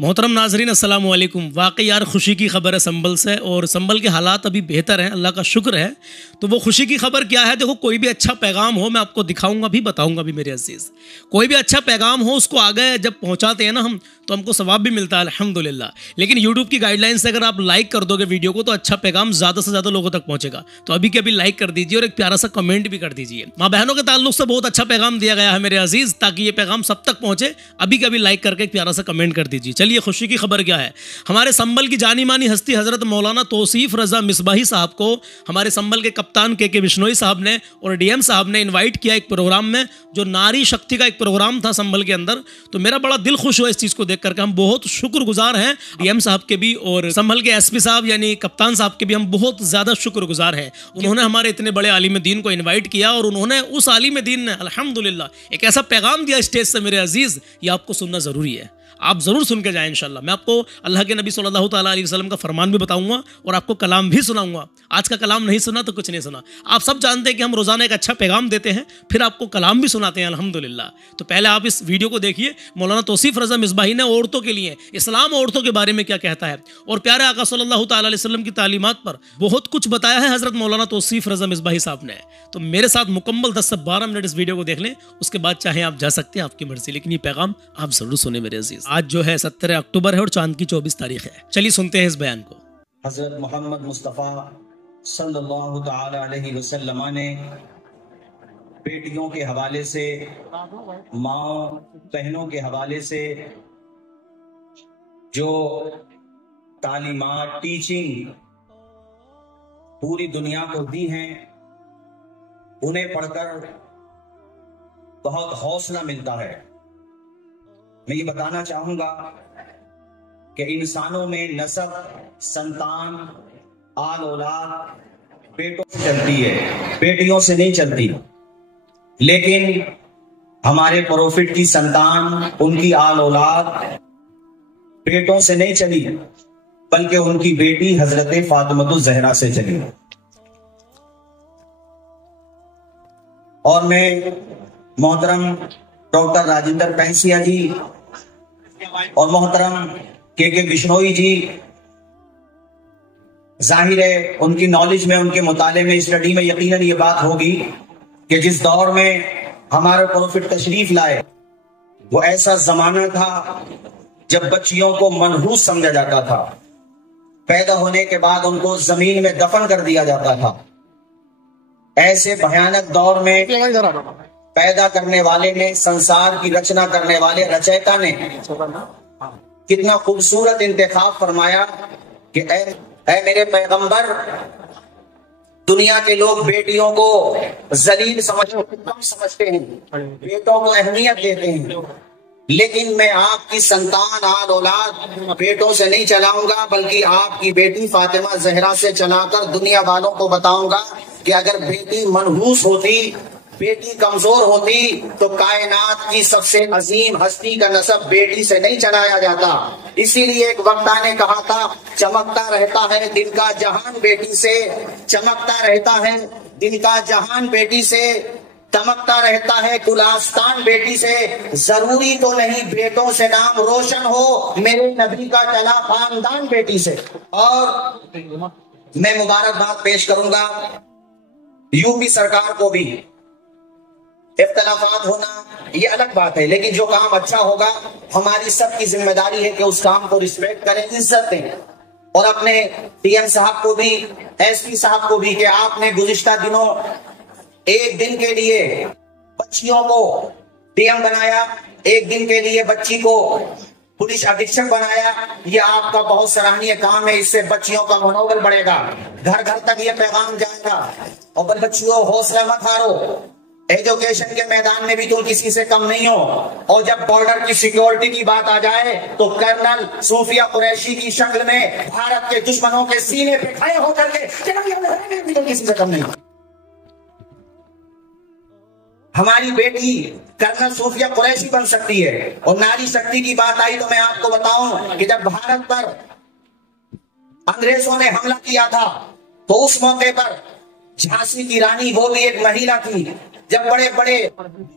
मोहतरम नाजरीन अस्सलाम वालेकुम। वाकई यार खुशी की खबर है संभल से, और संभल के हालात अभी बेहतर हैं, अल्लाह का शुक्र है। तो वो खुशी की खबर क्या है? देखो, कोई भी अच्छा पैगाम हो मैं आपको दिखाऊंगा भी, बताऊंगा भी मेरे अजीज़। कोई भी अच्छा पैगाम हो उसको आगे जब पहुंचाते हैं ना हम, तो हमको सवाब भी मिलता है अल्हम्दुलिल्लाह। लेकिन यूट्यूब की गाइडलाइन से अगर आप लाइक कर दोगे वीडियो को तो अच्छा पैगाम ज़्यादा से ज़्यादा लोगों तक पहुंचेगा। तो अभी के अभी लाइक कर दीजिए और एक प्यारा सा कमेंट भी कर दीजिए। माँ बहनों के ताल्लुक से बहुत अच्छा पैगाम दिया गया है मेरे अजीज़, ताकि ये पैगाम सब तक पहुंचे। अभी के अभी लाइक करके एक प्यारा सा कमेंट कर दीजिए। चलिए, खुशी की खबर क्या है? हमारे संभल की जानी मानी हस्ती हजरत मौलाना तौसीफ रजा मिसबाही साहब को हमारे संभल के कप्तान के बिश्नोई साहब ने और डीएम साहब ने इनवाइट किया एक प्रोग्राम में, जो नारी शक्ति का एक प्रोग्राम था संभल के अंदर। तो मेरा बड़ा दिल खुश हुआ इस चीज़ को देख करके। हम बहुत शुक्रगुजार हैं डीएम साहब के भी और संभल के एसपी साहब यानी कप्तान साहब के भी हम बहुत ज़्यादा शुक्रगुजार हैं। उन्होंने हमारे इतने बड़े आलिम दीन को इन्वाइट किया और उन्होंने उस आलिम दीन ने अल्हम्दुलिल्लाह एक ऐसा पैगाम दिया स्टेज से मेरे अजीज़, ये आपको सुनना ज़रूरी है। आप ज़रूर सुन के जाएं इंशाल्लाह। मैं आपको अल्लाह के नबी सल्लल्लाहु ताला अलैहि वसल्लम का फरमान भी बताऊंगा और आपको कलाम भी सुनाऊंगा। आज का कलाम नहीं सुना तो कुछ नहीं सुना। आप सब जानते हैं कि हम रोज़ाना एक अच्छा पैगाम देते हैं, फिर आपको कलाम भी सुनाते हैं अल्हम्दुलिल्लाह। तो पहले आप इस वीडियो को देखिए। मौलाना तौसीफ रजा मिसबाही ने औरतों के लिए, इस्लाम औरतों के बारे में क्या कहता है, और प्यारे आका सल्लल्लाहु ताला अलैहि वसल्लम की तालीमात पर बहुत कुछ बताया है हज़रत मौलाना तौसीफ रजा मिसबाही साहब ने। तो मेरे साथ मुकम्मल 10 से 12 मिनट इस वीडियो को देख लें, उसके बाद चाहे आप जा सकते हैं, आपकी मर्जी, लेकिन ये पैगाम आप ज़रूर सुने मेरे अजीज़। आज जो है 17 अक्टूबर है और चांद की 24 तारीख है। चलिए सुनते हैं इस बयान को। हज़रत मोहम्मद मुस्तफ़ा सल्लल्लाहु ताला अलैहि वसल्लम ने बेटियों के हवाले से, माओ बहनों के हवाले से जो तालीमात, टीचिंग पूरी दुनिया को दी हैं, उन्हें पढ़कर बहुत हौसला मिलता है। मैं ये बताना चाहूंगा कि इंसानों में नस्ब, संतान, आल औलाद बेटों से चलती है, बेटियों से नहीं चलती। लेकिन हमारे प्रोफिट की संतान, उनकी आल औलाद बेटों से नहीं चली, बल्कि उनकी बेटी हजरत फातिमतुज़ ज़हरा से चली। और मैं मोहतरम डॉक्टर राजेंद्र पैंसिया जी और मोहतरम के बिश्नोई जी, जाहिर है उनकी नॉलेज में, उनके मुताले में, स्टडी में यकीनन ये बात होगी कि जिस दौर में हमारे प्रोफिट तशरीफ लाए वो ऐसा जमाना था जब बच्चियों को मनहूस समझा जाता था। पैदा होने के बाद उनको जमीन में दफन कर दिया जाता था। ऐसे भयानक दौर में पैदा करने वाले ने, संसार की रचना करने वाले रचयिता ने कितना खूबसूरत इंतखाब फरमाया कि ऐ मेरे पैगंबर, दुनिया के लोग बेटियों को जलील समझते हैं, बेटों को अहमियत देते हैं, लेकिन मैं आपकी संतान, आल औलाद बेटों से नहीं चलाऊंगा, बल्कि आपकी बेटी फातिमा ज़हरा से चलाकर दुनिया वालों को बताऊंगा कि अगर बेटी मनहूस होती, बेटी कमजोर होती, तो कायनात की सबसे अजीम हस्ती का नसब बेटी से नहीं चलाया जाता। इसीलिए एक वक्ता ने कहा था, चमकता रहता है दिल का जहान बेटी से, चमकता रहता है दिल का जहान बेटी से, चमकता रहता है गुलास्तान बेटी से। जरूरी तो नहीं बेटों से नाम रोशन हो, मेरे नबी का चला खानदान बेटी से। और मैं मुबारकबाद पेश करूंगा यूपी सरकार को भी। इख्तलाफात होना ये अलग बात है, लेकिन जो काम अच्छा होगा हमारी सबकी जिम्मेदारी है कि उस काम को रिस्पेक्ट करें, इज्जत दें। और अपने डीएम साहब को भी, एसपी साहब को भी, कि आपने गुज़िश्ता दिनों एक दिन के लिए बच्चियों को डीएम बनाया, एक दिन के लिए बच्ची को पुलिस अधीक्षक बनाया। ये आपका बहुत सराहनीय काम है। इससे बच्चियों का मनोबल बढ़ेगा, घर घर तक ये पैगाम जाएगा। और बच्चियों, हौसला मत हारो, एजुकेशन के मैदान में भी तुम किसी से कम नहीं हो। और जब बॉर्डर की सिक्योरिटी की बात आ जाए तो कर्नल सूफिया कुरैशी की शक्ल में भारत के दुश्मनों के सीने पे खड़े होकर के तुम किसी से कम नहीं। हमारी बेटी कर्नल सूफिया कुरैशी बन सकती है। और नारी शक्ति की बात आई तो मैं आपको बताऊं कि जब भारत पर अंग्रेजों ने हमला किया था तो उस मौके पर झांसी की रानी, वो भी एक महिला थी, जब बड़े बड़े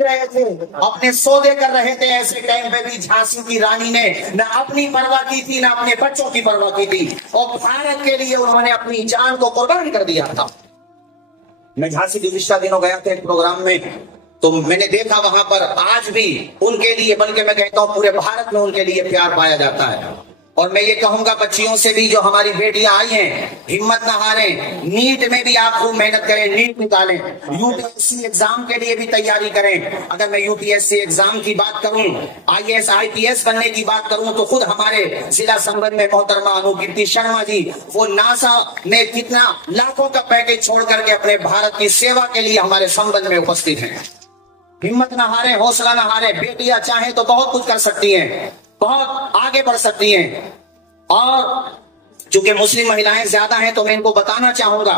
रहे थे, अपने सौदे कर रहे थे, ऐसे टाइम पे भी झांसी की रानी ने न अपनी परवाह की थी, न अपने बच्चों की परवाह की थी, और भारत के लिए उन्होंने अपनी जान को कुर्बान कर दिया था। मैं झांसी गुज़िश्ता दिनों गया था एक प्रोग्राम में, तो मैंने देखा वहां पर आज भी उनके लिए, बल्कि मैं कहता हूं पूरे भारत में उनके लिए प्यार पाया जाता है। और मैं ये कहूंगा बच्चियों से भी, जो हमारी बेटियां आई हैं, हिम्मत ना हारें, नीट में भी आप खूब मेहनत करें, नीट निकालें, यूपीएससी एग्जाम के लिए भी तैयारी करें। अगर मैं यूपीएससी एग्जाम की बात करूं, आईएएस आईपीएस बनने की बात करूं, तो खुद हमारे जिला संबंध में मोहतरमा अनुकीर्ति शर्मा जी, वो नासा ने कितना लाखों का पैकेज छोड़ करके अपने भारत की सेवा के लिए हमारे संबंध में उपस्थित हैं। हिम्मत ना हारे, हौसला ना हारे, बेटियां चाहें तो बहुत कुछ कर सकती हैं, बहुत आगे बढ़ सकती हैं। और चूंकि मुस्लिम महिलाएं ज्यादा हैं, तो मैं इनको बताना चाहूंगा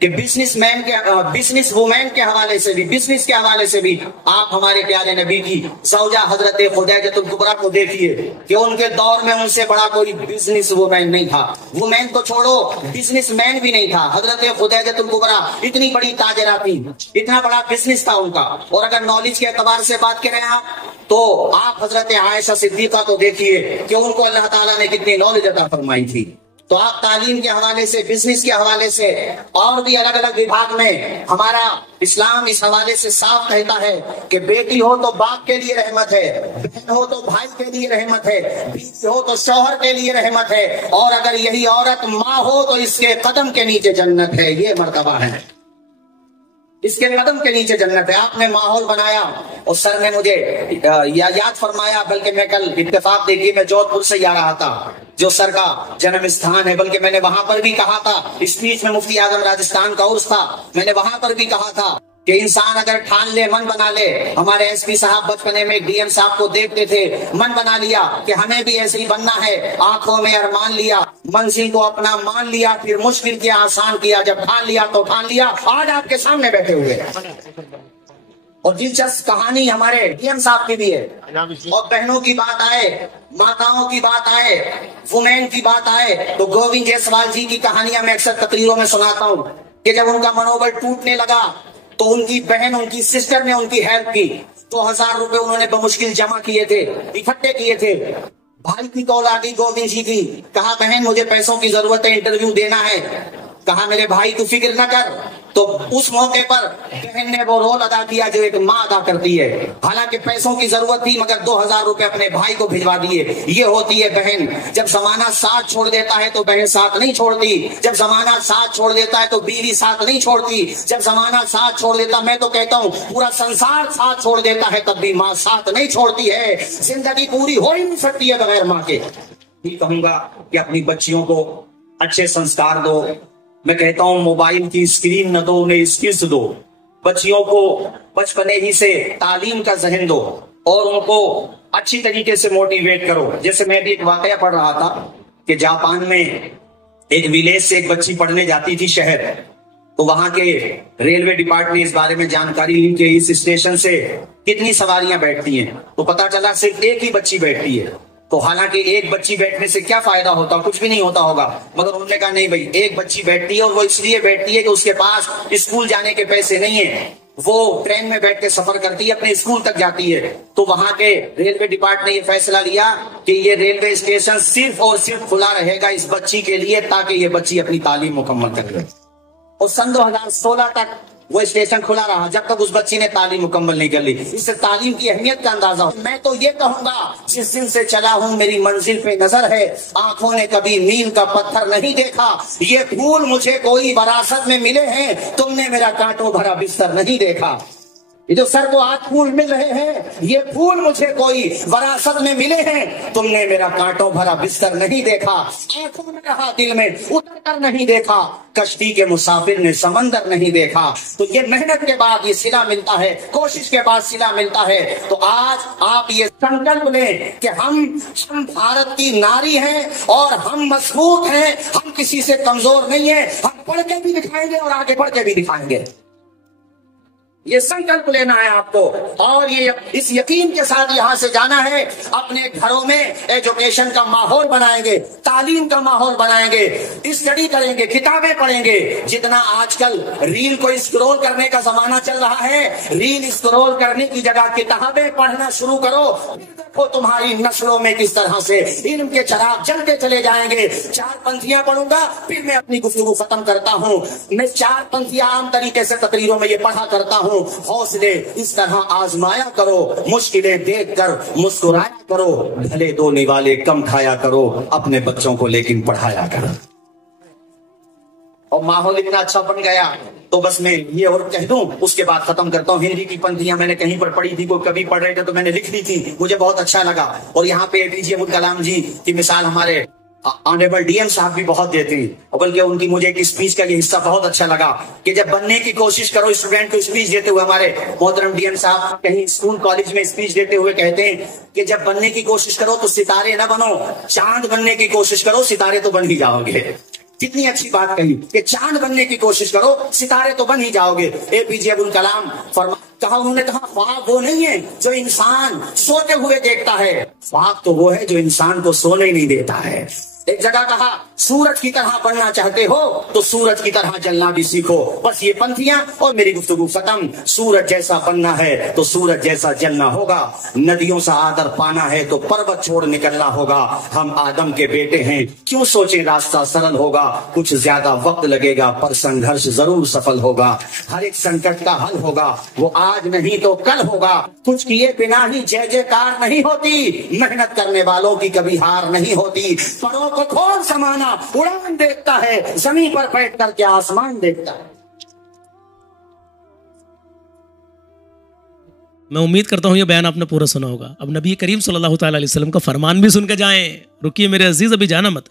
कि बिजनेस वुमेन के हवाले से भी, बिजनेस के हवाले से भी आप हमारे प्यारे नबी की ज़ौजा हजरत खुदैजतुल कुबरा को देखिए कि उनके दौर में उनसे बड़ा कोई बिजनेस वुमेन नहीं था। वुमेन को छोड़ो, बिजनेसमैन भी नहीं था। हजरत खुदैजतुल कुबरा इतनी बड़ी ताजरा थी, इतना बड़ा बिजनेस था उनका। और अगर नॉलेज के एतबार से बात करें आप, तो आप हजरत आयशा सिद्दीका को देखिए कि उनको अल्लाह ताला ने कितनी नॉलेज अता फरमाई थी। तो आप तालीम के हवाले से, बिजनेस के हवाले से, और भी अलग अलग विभाग में हमारा इस्लाम इस हवाले से साफ कहता है कि बेटी हो तो बाप के लिए रहमत है, बहन हो तो भाई के लिए रहमत है, बीवी हो तो शौहर के लिए रहमत है, और अगर यही औरत माँ हो तो इसके कदम के नीचे जन्नत है। ये मर्तबा है, इसके कदम के नीचे जन्नत है। आपने माहौल बनाया और सर ने मुझे याद फरमाया, बल्कि मैं कल इत्तेफाक देखिए मैं जोधपुर से आ रहा था, जो सर का जन्म स्थान है, बल्कि मैंने वहां पर भी कहा था, स्पीच में मुफ्ती आजम राजस्थान का उर्स था, मैंने वहां पर भी कहा था कि इंसान अगर ठान ले, मन बना ले, हमारे एसपी साहब बचपने में डीएम साहब को देखते थे, मन बना लिया कि हमें भी ऐसे ही बनना है, आंखों में अरमान लिया, मंजिल को अपना मान लिया, फिर मुश्किल किया, आसान किया, जब ठान लिया तो ठान लिया, आज आपके सामने बैठे हुए। और दिलचस्प कहानी हमारे डीएम साहब की भी है। और बहनों की बात आए, माताओं की बात आए, वुमेन की बात आए, तो गोविंद जायसवाल जी की कहानियां मैं अक्सर तकरीरों में सुनाता हूँ कि जब उनका मनोबल टूटने लगा तो उनकी बहन, उनकी सिस्टर ने उनकी हेल्प की। 2000 रुपए उन्होंने बमुश्किल जमा किए थे, इकट्ठे किए थे। भाई की कॉल आ गई गोविंद जी की, कहा बहन मुझे पैसों की जरूरत है, इंटरव्यू देना है। कहा मेरे भाई तू फिक्र न कर। तो उस मौके पर बहन ने वो रोल अदा किया जो एक माँ अदा करती है। हालांकि पैसों की जरूरत थी, मगर 2000 रुपए अपने भाई को भिजवा दिए। ये होती है बहन। जब जमाना साथ छोड़ देता है तो बहन साथ नहीं छोड़ती। जब जमाना साथ छोड़ देता है तो बीवी साथ नहीं छोड़ती। जब जमाना साथ छोड़ देता, मैं तो कहता हूँ पूरा संसार साथ छोड़ देता है, तब भी माँ साथ नहीं छोड़ती है। जिंदगी पूरी हो ही नहीं सकती है बगैर माँ के। भी कहूंगा कि अपनी बच्चियों को अच्छे संस्कार दो। मैं कहता हूं मोबाइल की स्क्रीन न दो, उन्हें स्किल्स दो। बच्चियों को बचपने ही से तालीम का जहन दो और उनको अच्छी तरीके से मोटिवेट करो। जैसे मैं भी एक वाकया पढ़ रहा था कि जापान में एक विलेज से एक बच्ची पढ़ने जाती थी शहर, तो वहां के रेलवे डिपार्टमेंट ने इस बारे में जानकारी ली कि इस स्टेशन से कितनी सवारियां बैठती हैं, तो पता चला सिर्फ एक ही बच्ची बैठती है। तो हालांकि एक बच्ची बैठने से क्या फायदा होता, कुछ भी नहीं होता होगा, मगर उन्होंने कहा नहीं भाई, एक बच्ची बैठती है और वो इसलिए बैठती है कि उसके पास स्कूल जाने के पैसे नहीं है, वो ट्रेन में बैठ के सफर करती है, अपने स्कूल तक जाती है। तो वहां के रेलवे डिपार्टमेंट ने ये फैसला लिया कि ये रेलवे स्टेशन सिर्फ और सिर्फ खुला रहेगा इस बच्ची के लिए, ताकि ये बच्ची अपनी तालीम मुकम्मल कर ले। और सन 2016 तक वो स्टेशन खुला रहा, जब तक उस बच्ची ने तालीम मुकम्मल नहीं कर ली। इससे तालीम की अहमियत का अंदाजा हो। मैं तो ये कहूंगा, जिस दिन से चला हूं मेरी मंजिल पे नजर है, आंखों ने कभी मील का पत्थर नहीं देखा। ये फूल मुझे कोई विरासत में मिले हैं, तुमने मेरा कांटों भरा बिस्तर नहीं देखा। ये जो सर को आज फूल मिल रहे हैं, ये फूल मुझे कोई विरासत में मिले हैं, तुमने मेरा कांटों भरा बिस्तर नहीं देखा। आंखों में रहा, दिल में उतर कर नहीं देखा, कश्ती के मुसाफिर ने समंदर नहीं देखा। तो ये मेहनत के बाद ये सिला मिलता है, कोशिश के बाद सिला मिलता है। तो आज आप ये संकल्प लें कि हम भारत की नारी हैं और हम मजबूत हैं, हम किसी से कमजोर नहीं है। हम पढ़ के भी दिखाएंगे और आगे बढ़ के भी दिखाएंगे। ये संकल्प लेना है आपको, और ये इस यकीन के साथ यहाँ से जाना है। अपने घरों में एजुकेशन का माहौल बनाएंगे, तालीम का माहौल बनाएंगे, स्टडी करेंगे, किताबें पढ़ेंगे। जितना आजकल रील को स्क्रॉल करने का जमाना चल रहा है, रील स्क्रॉल करने की जगह किताबें पढ़ना शुरू करो। देखो तुम्हारी नस्लों में किस तरह से इल्म के चिराग जलते चले जाएंगे। चार पंक्तियां पढ़ूंगा, फिर मैं अपनी गुफ्तगू खत्म करता हूँ। मैं चार पंक्तियां आम तरीके से तकरीरों में ये पढ़ा करता हूँ। हौसले इस तरह आजमाया करो, मुश्किलें देखकर मुस्कुराया करो, भले दो निवाले कम खाया करो, अपने बच्चों को लेकिन पढ़ाया करो। और माहौल इतना अच्छा बन गया तो बस मैं ये और कह दूं, उसके बाद खत्म करता हूँ। हिंदी की पंक्तियां मैंने कहीं पर पढ़ी थी, कोई कभी पढ़ रहे थे तो मैंने लिख ली थी, मुझे बहुत अच्छा लगा। और यहाँ पे APJ अब्दुल कलाम जी की मिसाल हमारे ऑनरेबल DM साहब भी बहुत देते हैं। और बल्कि उनकी मुझे एक स्पीच का ये हिस्सा बहुत अच्छा लगा कि जब बनने की कोशिश करो, स्टूडेंट को स्पीच देते हुए हमारे मोहतरम DM साहब कहीं स्कूल कॉलेज में स्पीच देते हुए कहते हैं कि जब बनने की कोशिश करो तो सितारे ना बनो, चांद बनने की कोशिश करो, सितारे तो बन ही जाओगे। कितनी अच्छी बात कही कि चांद बनने की कोशिश करो, सितारे तो बन ही जाओगे। APJ अब्दुल कलाम उन्होंने कहा ख्वाब वो नहीं है जो इंसान सोते हुए देखता है, ख्वाब तो वो है जो इंसान को सोने नहीं देता है। एक जगह कहा सूरज की तरह बनना चाहते हो तो सूरज की तरह जलना भी सीखो। बस ये पंक्तियां और मेरी गुफ्तगू खत्म। सूरज जैसा बनना है तो सूरज जैसा जलना होगा, नदियों सा आदर पाना है तो पर्वत छोड़ निकलना होगा। हम आदम के बेटे हैं, क्यों सोचें रास्ता सरल होगा, कुछ ज्यादा वक्त लगेगा पर संघर्ष जरूर सफल होगा। हर एक संकट का हल होगा, वो आज नहीं तो कल होगा। कुछ किए बिना ही जय जयकार नहीं होती, मेहनत करने वालों की कभी हार नहीं होती। परों को खोल समाना उड़ान देखता है, जमीन पर बैठ कर के आसमान देखता है। मैं उम्मीद करता हूं ये बयान आपने पूरा सुना होगा। अब नबी करीम सल्लल्लाहु ताला अलैहि वसल्लम का फरमान भी सुन के जाएं। रुकिए मेरे अजीज, अभी जाना मत।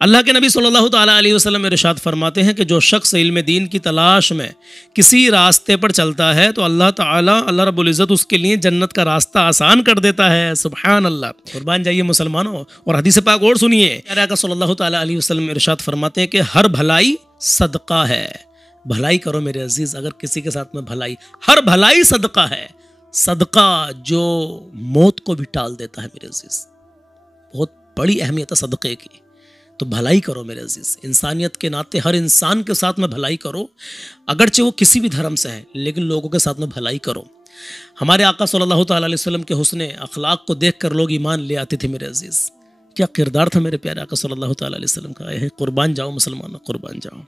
अल्लाह के नबी सल्लल्लाहु ताला अलैहि वसल्लम इरशाद फरमाते हैं कि जो शख्स इल्म दीन की तलाश में किसी रास्ते पर चलता है तो अल्लाह ताला अल्लाह रब्बुल इज़्ज़त उसके लिए जन्नत का रास्ता आसान कर देता है। सुभान अल्लाह। कुर्बान जाइए मुसलमानों। और हदीस पाक और सुनिए, आका सल्लल्लाहु ताला अलैहि वसल्लम इरशाद फरमाते हैं कि हर भलाई सदका है। भलाई करो मेरे अजीज, अगर किसी के साथ में भलाई, हर भलाई सदका है। सदका जो मौत को भी टाल देता है मेरे अजीज, बहुत बड़ी अहमियत है सदक़े की। तो भलाई करो मेरे अजीज, इंसानियत के नाते हर इंसान के साथ में भलाई करो, अगरचे वो किसी भी धर्म से है, लेकिन लोगों के साथ में भलाई करो। हमारे आका सल्लल्लाहु ताला अलैहि वसल्लम के हुस्ने अखलाक को देखकर लोग ईमान ले आते थे मेरे अजीज। क्या किरदार था मेरे प्यारे आका सल्लल्लाहु ताला अलैहि वसल्लम का। है कुर्बान जाओ मुसलमानों, कुर्बान जाओ।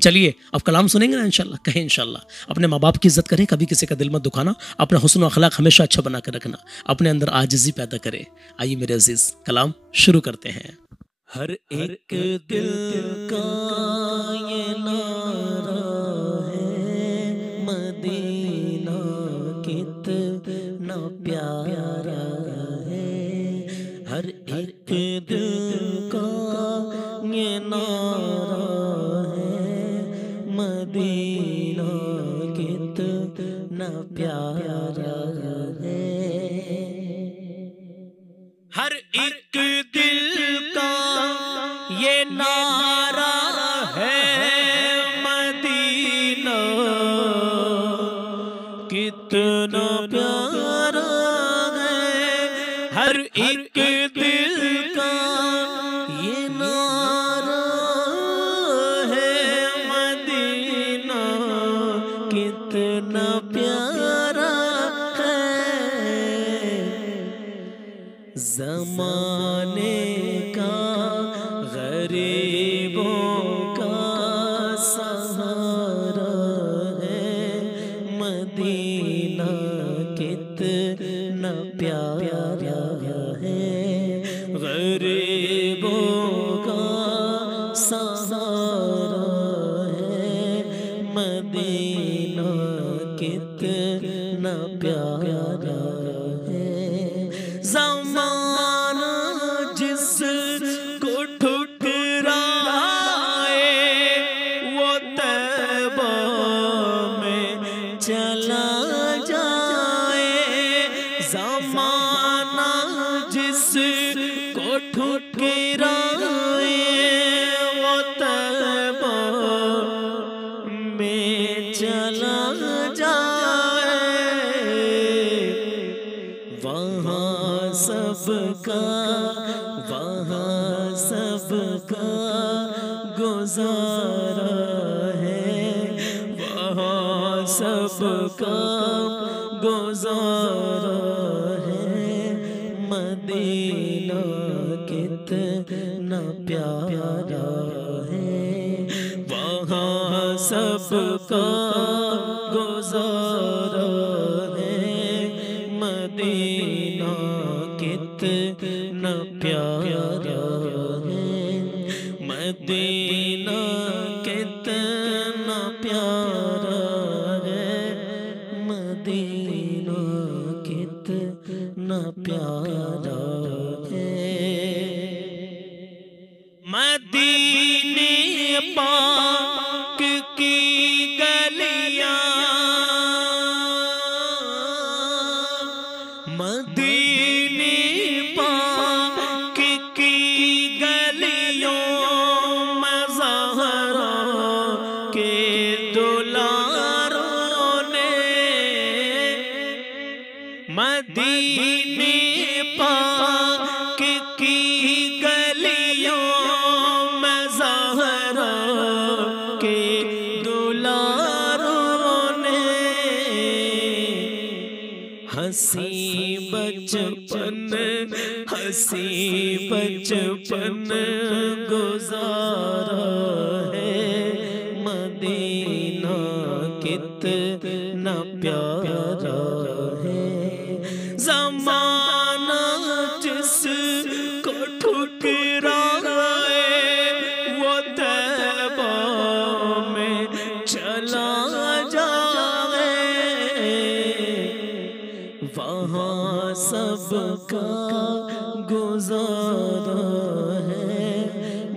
चलिए अब कलाम सुनेंगे ना इंशाल्लाह। कहें इंशाल्लाह। अपने माँ बाप की इज्जत करें, कभी किसी का दिल मत दुखाना, अपना हुस्न व अखलाक हमेशा अच्छा बना कर रखना, अपने अंदर आजिज़ी पैदा करें। आइए मेरे अजीज, कलाम शुरू करते हैं। हर एक दिल का ये नारा है, मदीना कितना प्यारा है। हर एक दिल का ये नारा है, मदीना कितना प्यारा है। हर एक दिल का ये नारा है, मदीना कितना प्यारा है। हर एक दिल का ये नारा है, मदीना कितना प्यारा है। ज़माने का गरीबों का सहारा है, मदीना कितना प्यारा है। गरीबों का सहारा है, मदीना कितना प्यारा है। ज़माना जिसको ठुकराए वो तैबा में चला जाए। ज़माना जिसको ठुकराए वो तैबा में चला जाए। सबका वहाँ सबका गुजारा है, वहाँ सबका गुजारा है। मदीना कितना प्यारा है, वहाँ सबका गुजारा है। मदीना कितना प्यारा है, मदीना कितना प्यारा है, मदीना कितना प्यारा है। मदीने पाक की गलियां, मदीने पाक की गलियों में ज़हरा के दुलारों ने, मदीने पाक की गलियों में ज़हरा के दुलारों ने हंसी बचपन, हंसी बचपन गुजारा है। मदीना कितना प्यारा है, ज़माना जिसको ठुकराए वो तैबा में चला जाए, वहाँ सबका गुजारा है।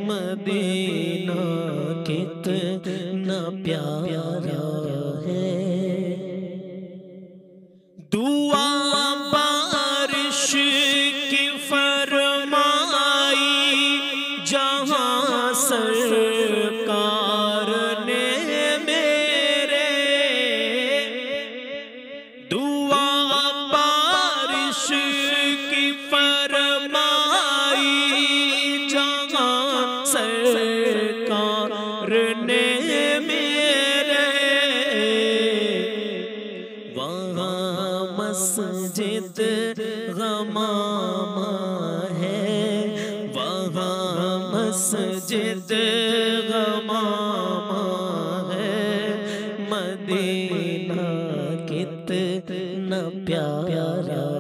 मदीना कितना प्यारा है। दुआ बारिश की फरमाई जहाँ सरकार ने मेरे, दुआ बारिश की फरमाई जहाँ सरकार ने मेरे, वहाँ मस्जिद गमामा है, वहाँ मस्जिद गमामा है। मदीना कितना प्यारा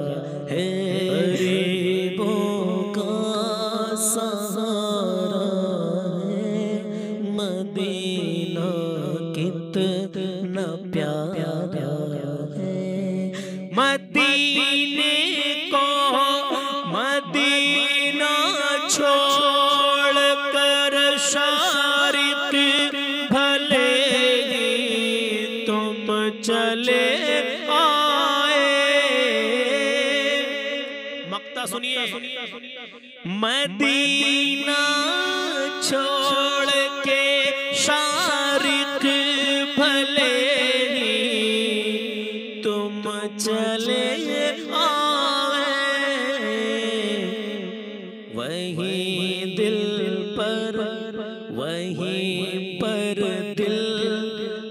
है, गरीबों का सहारा है। मदीना कितना प्यारा है। मदीने को मदीना छोड़ कर शारिक भले ही तुम चले आए। मक्ता सुनिए, मदीना छोड़ के शारिक भले ही तुम चले आए, वहीं दिल पर, वहीं पर दिल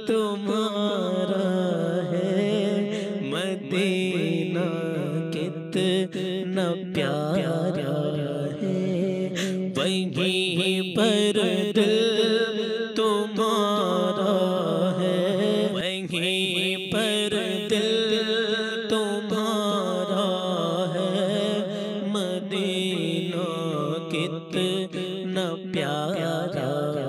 तुम्हारा है। मदीना कितना प्यारा है, वहीं पर दिल तुम्हारा है, वहीं पर दिल तुम्हारा है। मदीना कितना प्यारा